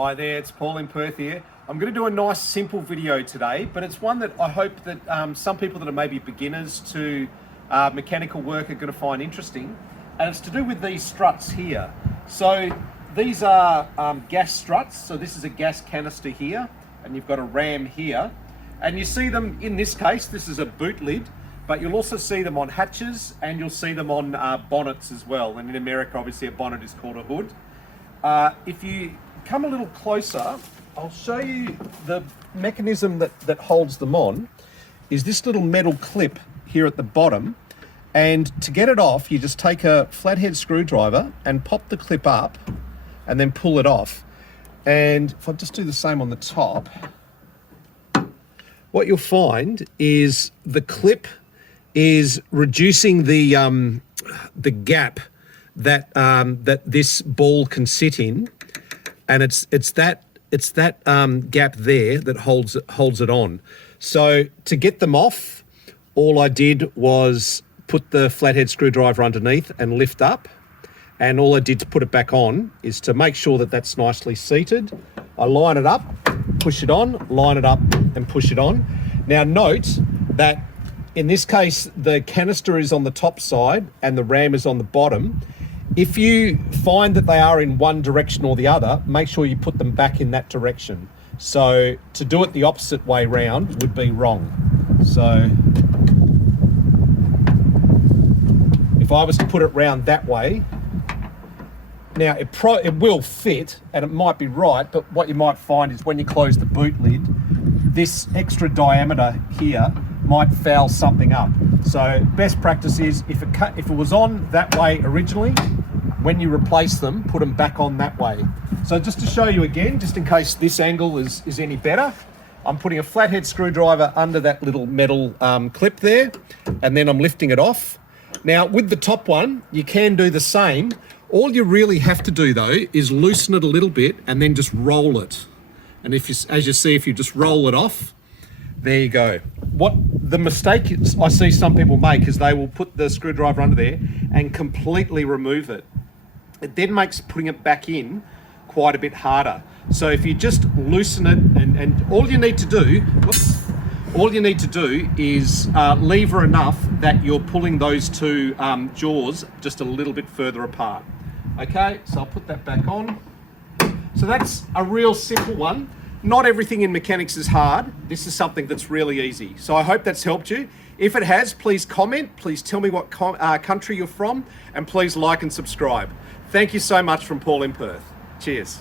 Hi there, it's Paul in Perth here. I'm going to do a nice simple video today, but it's one that I hope that some people that are maybe beginners to mechanical work are going to find interesting. And it's to do with these struts here. So these are gas struts. So this is a gas canister here, and you've got a ram here. And you see them, in this case, this is a boot lid, but you'll also see them on hatches and you'll see them on bonnets as well. And in America, obviously a bonnet is called a hood. If you come a little closer, I'll show you the mechanism that holds them on is this little metal clip here at the bottom. And to get it off, you just take a flathead screwdriver and pop the clip up and then pull it off. And if I just do the same on the top, what you'll find is the clip is reducing the gap that that this ball can sit in, and it's that gap there that holds it on. So to get them off, all I did was put the flathead screwdriver underneath and lift up, and all I did to put it back on is to make sure that that's nicely seated. I line it up, push it on, line it up and push it on. Now note that in this case the canister is on the top side and the ram is on the bottom. If you find that they are in one direction or the other, make sure you put them back in that direction. So to do it the opposite way round would be wrong. So if I was to put it round that way, now it will fit and it might be right, but what you might find is when you close the boot lid, this extra diameter here might foul something up. So best practice is if it was on that way originally, when you replace them, put them back on that way. So just to show you again, just in case this angle is any better, I'm putting a flathead screwdriver under that little metal clip there, and then I'm lifting it off. Now with the top one, you can do the same. All you really have to do though is loosen it a little bit and then just roll it. And if you, as you see, if you just roll it off, there you go. What the mistake I see some people make is they will put the screwdriver under there and completely remove it. It then makes putting it back in quite a bit harder. So if you just loosen it and all you need to do, is lever enough that you're pulling those two jaws just a little bit further apart. Okay, so I'll put that back on. So that's a real simple one. Not everything in mechanics is hard. This is something that's really easy. So I hope that's helped you. If it has, please comment. Please tell me what country you're from, and please like and subscribe. Thank you so much from Paul in Perth. Cheers.